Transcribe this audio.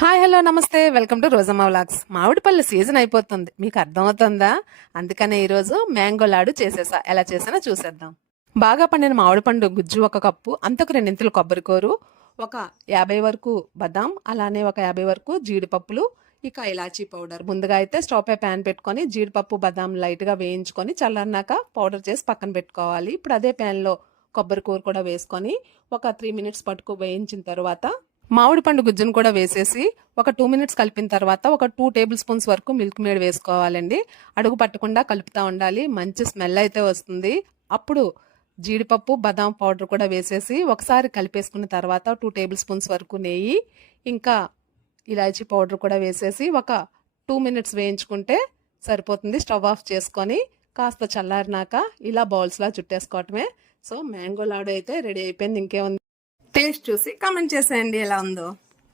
Hi hello నమస్తే welcome to Rojamma vlogs. మామిడి పళ్ళు సీజన్ అయిపోతుంది, మీకు అర్థమవుతుందా? అందుకనే ఈరోజు మ్యాంగో లాడు చేసేసా. ఎలా చేసానో చూసేద్దాం. బాగా పండిన మామిడి పండు గుజ్జు 1 కప్పు, అంతకు 2 ఇంతులు కొబ్బరికూరు, ఒక 50 వరకు బదాం, అలానే ఒక 50 వరకు జీడిపప్పులు, ఇక ఇలాచీ పౌడర్. ముందుగా అయితే స్టవ్ పై ప్యాన్ పెట్టుకొని జీడిపప్పు బదాం లైట్గా వేయించుకొని చల్లారినాక పౌడర్ చేసి పక్కన పెట్టుకోవాలి. ఇప్పుడు అదే ప్యాన్లో కొబ్బరికూర కూడా వేసుకొని ఒక 3 మినిట్స్ పట్టుకు వేయించిన తర్వాత మామిడి పండు గుజ్జును కూడా వేసేసి ఒక 2 మినిట్స్ కలిపిన తర్వాత ఒక 2 టేబుల్ స్పూన్స్ వరకు మిల్క్ మేడ్ వేసుకోవాలండి. అడుగు పట్టకుండా కలుపుతూ ఉండాలి, మంచి స్మెల్ అయితే వస్తుంది. అప్పుడు జీడిపప్పు బదాం పౌడర్ కూడా వేసేసి ఒకసారి కలిపేసుకున్న తర్వాత 2 టేబుల్ స్పూన్స్ వరకు నెయ్యి, ఇంకా ఇలాచీ పౌడర్ కూడా వేసేసి ఒక 2 మినిట్స్ వేయించుకుంటే సరిపోతుంది. స్టవ్ ఆఫ్ చేసుకొని కాస్త చల్లారినాక ఇలా బౌల్స్లా చుట్టేసుకోవటమే. సో మ్యాంగో లాడు అయితే రెడీ అయిపోయింది. ఇంకేముంది, టేస్ట్ చూసి కామెంట్ చేసేయండి ఎలా ఉందో.